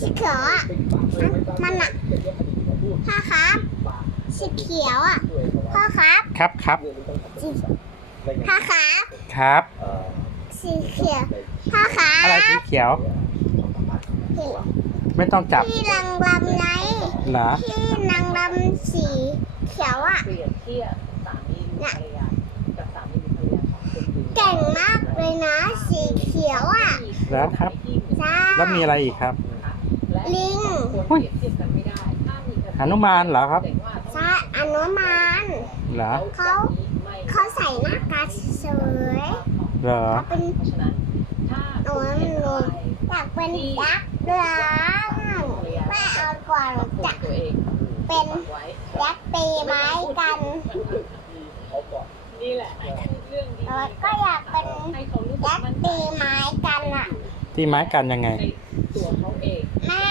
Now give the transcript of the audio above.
สีเขียวอะมันอะพ่อครับสีเขียวอะพ่อครับครับครับสีพ่อครับครับสีเขียวพ่อครับอะไรสีเขียว ไม่ต้องจับพี่นางรำไงเหรอพี่นางรำสีเขียวอะเปรียบเทียบสามีหรือภรรยากับสามีหรือภรรยาของคนอื่นเก่งมากเลยนะสีเขียวอะแล้วครับจ้าแล้วมีอะไรอีกครับ ลิงควรเปรียบเทียบกันไม่ได้ถ้ามีกระหนุมานเหรอครับแต่ว่าต้องใช่อนุมานเหรอเขาเขาใส่หน้ากากสวยเหรอเขาเป็นเพราะฉะนั้นถ้าหนูคุณเห็นหนูอะไรอยากเป็นยักษ์ร้างแม่เอากว่าหนูควจะรตัวเองเป็นไว้ยักษ์ตีไม้กันนี่แหละเรื่องดีแล้วก็อยากเป็นให้เขารู้สึยักกษ์มั่นใจตีไม้กันอะ ที่ไม้กันยังไงในตัวเขาเองแม่ค่อยแม่ครับ